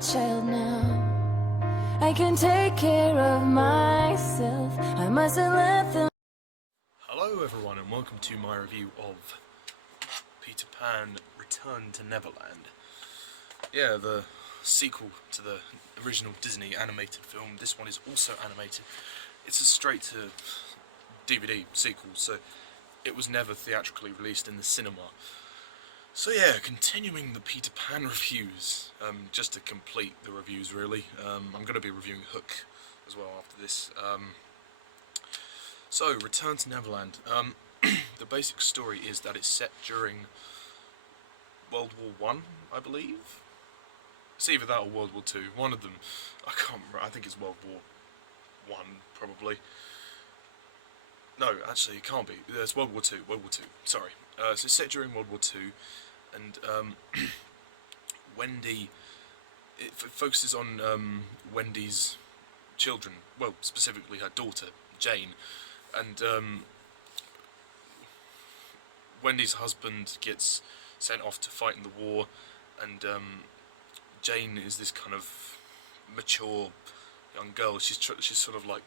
child now. I can take care of myself. I mustn't let them. Hello everyone and welcome to my review of Peter Pan Return to Neverland. Yeah, the sequel to the original Disney animated film. This one is also animated. It's a straight to DVD sequel, so it was never theatrically released in the cinema. So yeah, continuing the Peter Pan reviews, just to complete the reviews really. I'm going to be reviewing Hook as well after this. So, Return to Neverland. The basic story is that it's set during World War I believe? It's either that or World War II, one of them. I can't remember, I think it's World War I, probably. No, actually it can't be, it's World War II, sorry. So it's set during World War II, and Wendy, it focuses on Wendy's children, well, specifically her daughter, Jane, and Wendy's husband gets sent off to fight in the war, and Jane is this kind of mature young girl. She's sort of like,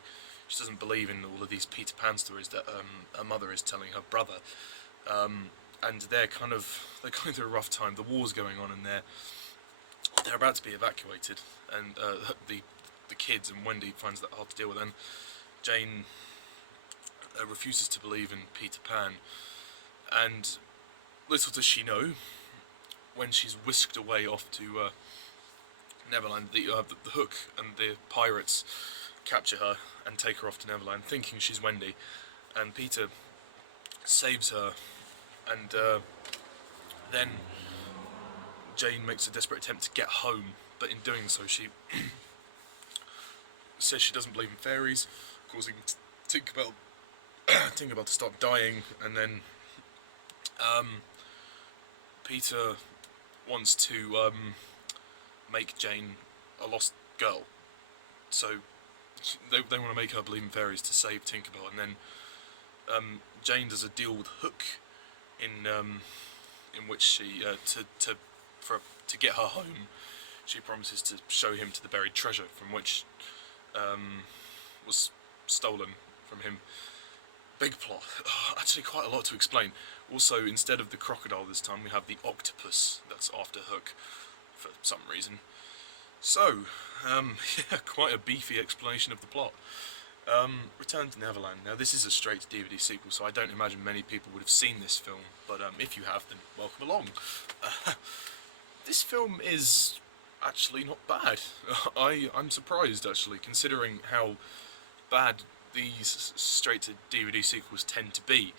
she doesn't believe in all of these Peter Pan stories that her mother is telling her brother, and they're going through a rough time. The war's going on, and they're about to be evacuated, and the kids and Wendy finds that hard to deal with. And Jane refuses to believe in Peter Pan, and little does she know, when she's whisked away off to Neverland, the Hook and the pirates capture her and take her off to Neverland, thinking she's Wendy, and Peter saves her, and then Jane makes a desperate attempt to get home, but in doing so she says she doesn't believe in fairies, causing Tinkerbell to stop dying, and then Peter wants to make Jane a lost girl, so they want to make her believe in fairies to save Tinkerbell, and then Jane does a deal with Hook in which she to get her home, she promises to show him to the buried treasure from which was stolen from him. Big plot. Actually quite a lot to explain. Also, instead of the crocodile this time, we have the octopus that's after Hook, for some reason. So, yeah, quite a beefy explanation of the plot. Return to Neverland. Now, this is a straight-to-DVD sequel, so I don't imagine many people would have seen this film, but if you have, then welcome along. This film is actually not bad. I'm surprised, actually, considering how bad these straight-to-DVD sequels tend to be.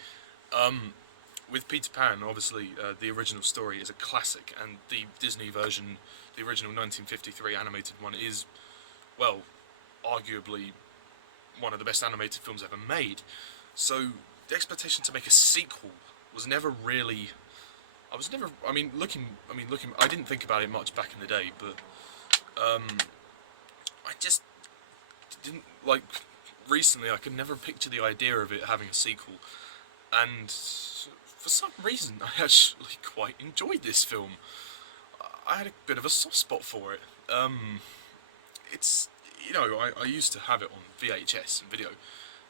With Peter Pan, obviously, the original story is a classic, and the Disney version, the original 1953 animated one, is, well, arguably one of the best animated films ever made. So the expectation to make a sequel was never really. I didn't think about it much back in the day, but I just didn't like. Recently, I could never picture the idea of it having a sequel, and for some reason, I actually quite enjoyed this film. I had a bit of a soft spot for it. It's, you know, I used to have it on VHS and video.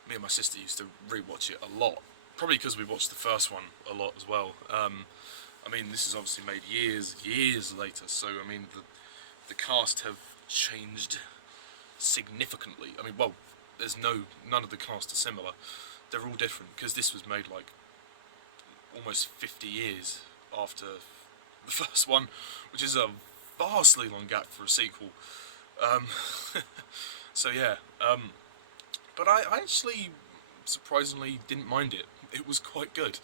Me and my sister used to rewatch it a lot, probably because we watched the first one a lot as well. I mean, this is obviously made years later, so I mean, the cast have changed significantly. I mean, well, there's none of the cast are similar. They're all different, because this was made like almost 50 years after the first one, which is a vastly long gap for a sequel. So yeah, but I actually surprisingly didn't mind it. It was quite good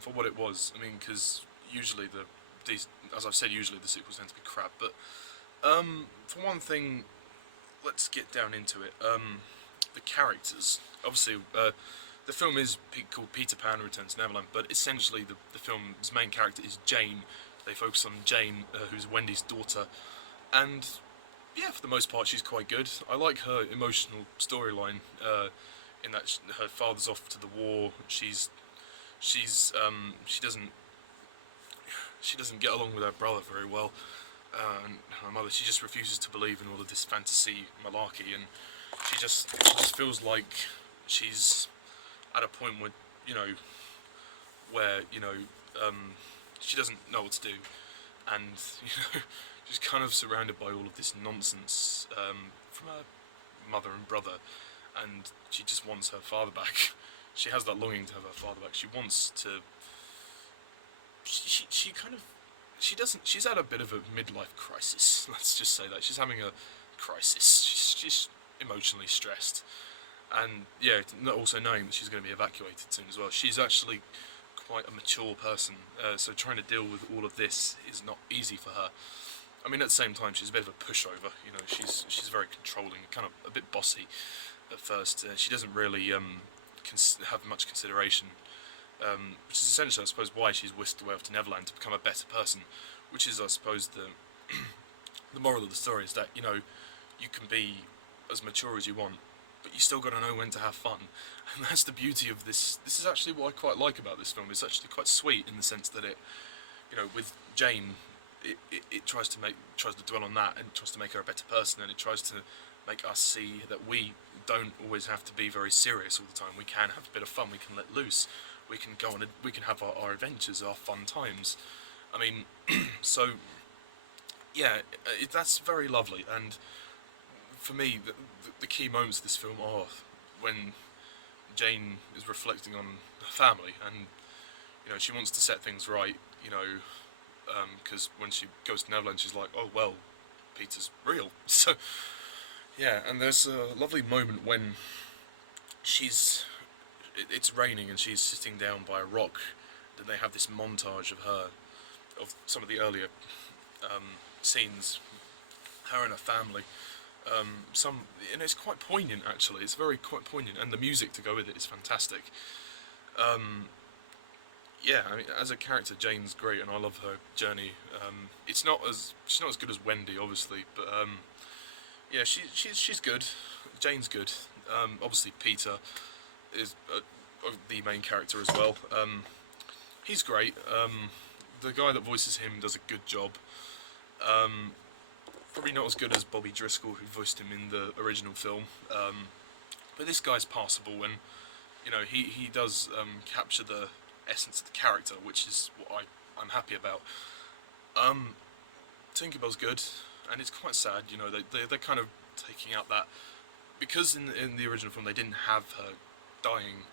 for what it was. I mean, because usually as I've said, usually the sequels tend to be crap. But for one thing, let's get down into it. The characters, obviously, the film is called Peter Pan Returns to Neverland, but essentially the film's main character is Jane. They focus on Jane, who's Wendy's daughter, and yeah, for the most part, she's quite good. I like her emotional storyline in that her father's off to the war. She doesn't get along with her brother very well, and her mother, she just refuses to believe in all of this fantasy malarkey, and she just feels like she's at a point where, you know, she doesn't know what to do, and she's kind of surrounded by all of this nonsense from her mother and brother, and she just wants her father back. She has that longing to have her father back. She wants to. She's at a bit of a midlife crisis. Let's just say that she's having a crisis. She's emotionally stressed, and yeah, also knowing that she's going to be evacuated soon as well. She's actually quite a mature person, so trying to deal with all of this is not easy for her. I mean, at the same time, she's a bit of a pushover. You know, she's very controlling, kind of a bit bossy at first. She doesn't really have much consideration, which is essentially, I suppose, why she's whisked away off to Neverland to become a better person. Which is, I suppose, the the moral of the story is that, you know, you can be as mature as you want, but you still got to know when to have fun, and that's the beauty of this. This is actually what I quite like about this film. It's actually quite sweet in the sense that it, you know, with Jane, it tries to dwell on that, and tries to make her a better person, and it tries to make us see that we don't always have to be very serious all the time. We can have a bit of fun. We can let loose. We can go on. We can have our adventures, our fun times. I mean, so yeah, that's very lovely. And for me, the key moments of this film are when Jane is reflecting on her family, and you know, she wants to set things right. You know, because when she goes to Neverland, she's like, oh well, Peter's real. So yeah, and there's a lovely moment when it's raining and she's sitting down by a rock, and they have this montage of of some of the earlier scenes, her and her family. And it's quite poignant actually. It's quite poignant, and the music to go with it is fantastic. Yeah, I mean, as a character, Jane's great, and I love her journey. She's not as good as Wendy, obviously, but yeah, she's good. Jane's good. Obviously, Peter is the main character as well. He's great. The guy that voices him does a good job. Probably not as good as Bobby Driscoll, who voiced him in the original film, but this guy's passable, and you know, he does capture the essence of the character, which is what I'm happy about. Tinkerbell's good, and it's quite sad. You know, they're kind of taking out that, because in the original film they didn't have her dying.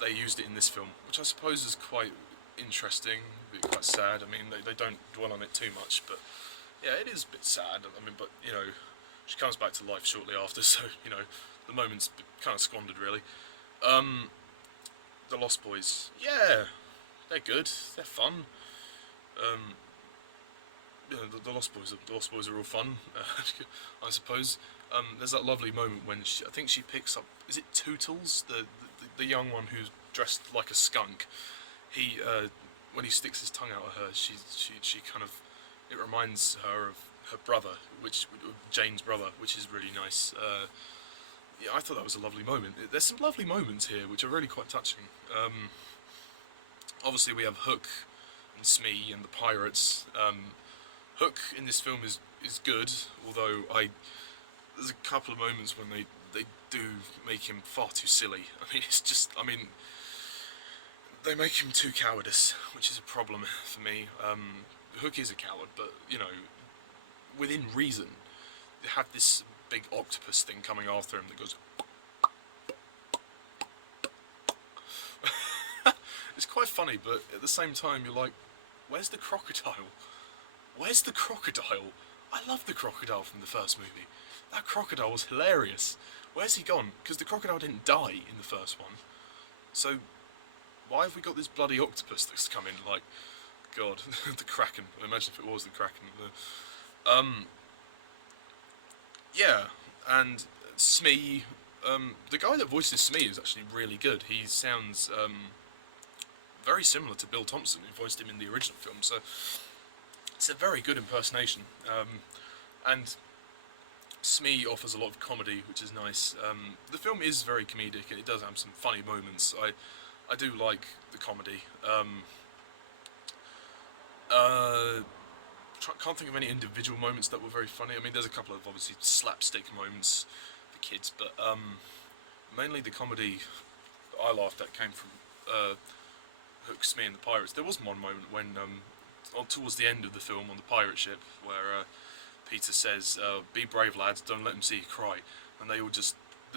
They used it in this film, which I suppose is quite interesting, quite sad. I mean, they don't dwell on it too much, but yeah, it is a bit sad. I mean, but you know, she comes back to life shortly after, so you know, the moment's kind of squandered really. The Lost Boys, yeah, they're good, they're fun. You know, the Lost Boys are all fun, I suppose. There's that lovely moment when I think she picks up, is it Tootles, the young one who's dressed like a skunk. He when he sticks his tongue out at her, she kind of, it reminds her of her brother, Jane's brother, which is really nice. Yeah, I thought that was a lovely moment. There's some lovely moments here which are really quite touching. Obviously we have Hook and Smee and the pirates. Hook in this film is good, although there's a couple of moments when they do make him far too silly. I mean, it's just, I mean, they make him too cowardice, which is a problem for me. Hook is a coward, but you know, within reason. They have this big octopus thing coming after him that goes. It's quite funny, but at the same time you're like, where's the crocodile? Where's the crocodile? I love the crocodile from the first movie. That crocodile was hilarious. Where's he gone? Because the crocodile didn't die in the first one. So why have we got this bloody octopus that's come in? Like, God, the Kraken. Imagine if it was the Kraken. Yeah, and Smee, the guy that voices Smee is actually really good. He sounds very similar to Bill Thompson, who voiced him in the original film, so it's a very good impersonation. And Smee offers a lot of comedy, which is nice. The film is very comedic, and it does have some funny moments. I do like the comedy. can't think of any individual moments that were very funny. I mean, there's a couple of obviously slapstick moments for kids, but mainly the comedy that I laughed at came from Hook, Smee and the Pirates. There was one moment when, towards the end of the film on the pirate ship, where Peter says, "Be brave, lads, don't let them see you cry," and they all just,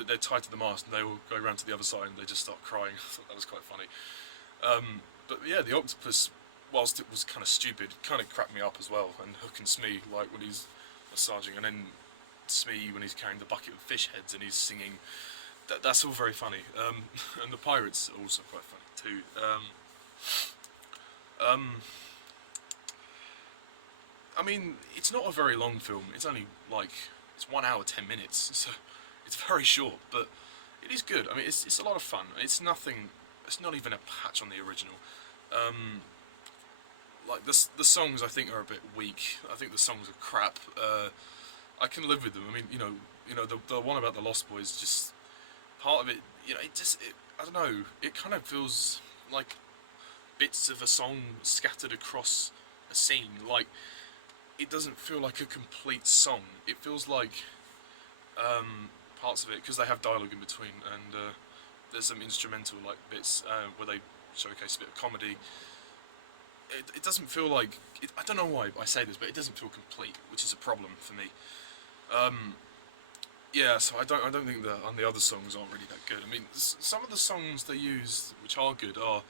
they're tied to the mast and they all go around to the other side and they just start crying. I thought that was quite funny. But yeah, the octopus, whilst it was kind of stupid, kind of cracked me up as well. And Hook and Smee, like when he's massaging, and then Smee when he's carrying the bucket of fish heads and he's singing, that's all very funny. And the pirates are also quite funny too. I mean, it's not a very long film. It's only like, it's 1 hour 10 minutes, so it's very short, but it is good. I mean, it's a lot of fun. It's nothing. It's not even a patch on the original. Like the songs I think are a bit weak. I think the songs are crap. I can live with them. I mean, you know, the one about the Lost Boys, just part of it. You know, I don't know. It kind of feels like bits of a song scattered across a scene. Like, it doesn't feel like a complete song. It feels like parts of it, because they have dialogue in between, and there's some instrumental like bits where they showcase a bit of comedy. It doesn't feel like I don't know why I say this, but it doesn't feel complete, which is a problem for me. Yeah, so I don't think the other songs aren't really that good. I mean, some of the songs they use, which are good, are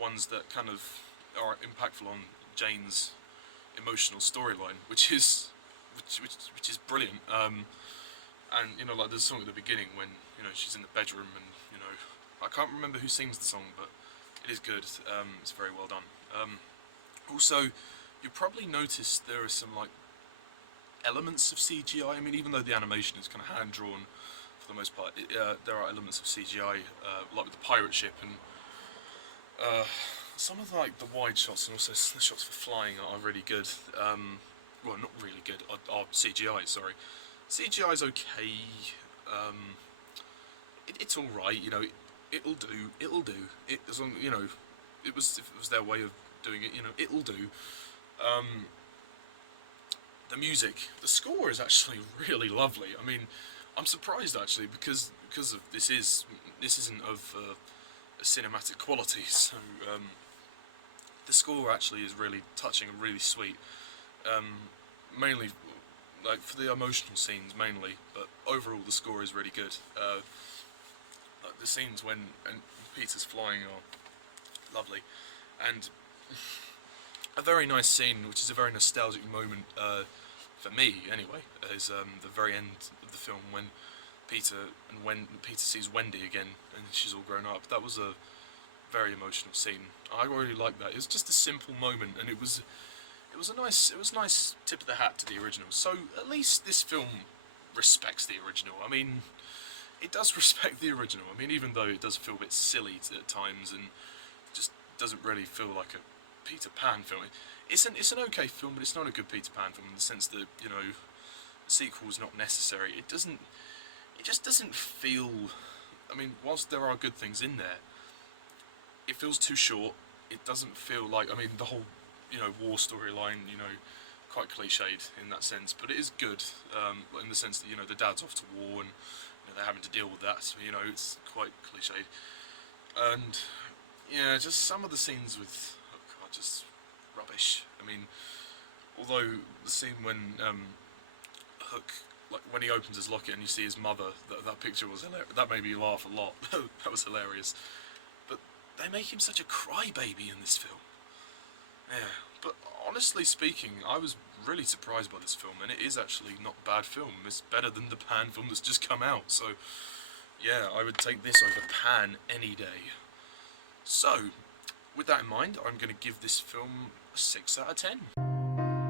ones that kind of are impactful on Jane's emotional storyline, which is brilliant. And you know, like there's a song at the beginning when, you know, she's in the bedroom, and you know, I can't remember who sings the song, but it is good. It's very well done. Also, you probably noticed there are some like elements of CGI. I mean, even though the animation is kind of hand drawn for the most part, there are elements of CGI, like with the pirate ship, and some of like the wide shots and also the shots for flying are really good. Well, not really good. Are CGI, sorry. CGI is okay. It's all right. You know, it'll do. It, as long, you know, if it was their way of doing it. You know, it'll do. The music, the score is actually really lovely. I mean, I'm surprised actually because of this isn't of a cinematic quality. So the score actually is really touching and really sweet. Mainly, like for the emotional scenes mainly, but overall the score is really good. Like the scenes when Peter's flying are lovely, and a very nice scene, which is a very nostalgic moment for me anyway, is the very end of the film when Peter sees Wendy again and she's all grown up. That was a very emotional scene. I really liked that. It was just a simple moment, and it was a nice tip of the hat to the original. So at least this film respects the original. I mean, it does respect the original. I mean, even though it does feel a bit silly at times and just doesn't really feel like a Peter Pan film. It's an okay film, but it's not a good Peter Pan film in the sense that, you know, the sequel is not necessary. It just doesn't feel. I mean, whilst there are good things in there, it feels too short. It doesn't feel like. I mean, the whole, you know, war storyline, you know, quite cliched in that sense, but it is good in the sense that, you know, the dad's off to war and, you know, they're having to deal with that. So, you know, it's quite cliched. And yeah, just some of the scenes with Hook are just rubbish. I mean, although the scene when Hook, like when he opens his locket and you see his mother, that picture was hilarious. That made me laugh a lot. That was hilarious. But they make him such a crybaby in this film. Yeah, but honestly speaking, I was really surprised by this film, and it is actually not a bad film. It's better than the Pan film that's just come out. So yeah, I would take this over Pan any day. So, with that in mind, I'm going to give this film a 6 out of 10.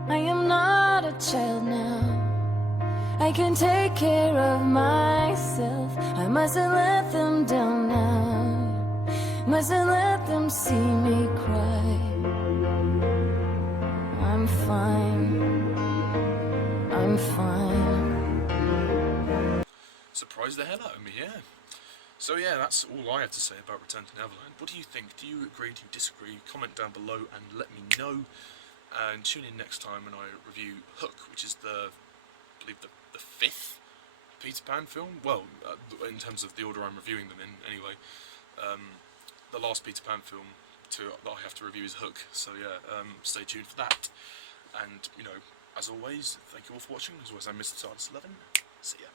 I am not a child now. I can take care of myself. I mustn't let them down now. Mustn't let them see me cry. I'm fine. I'm fine. Surprised the hell out of me, yeah. So yeah, that's all I have to say about Return to Neverland. What do you think? Do you agree? Do you disagree? Comment down below and let me know. and tune in next time when I review Hook, which is I believe the fifth Peter Pan film. Well, in terms of the order I'm reviewing them in, anyway. The last Peter Pan film that I have to review is Hook. So yeah, stay tuned for that. And as always, thank you all for watching. As always, I'm Mr. TARDIS11. See ya.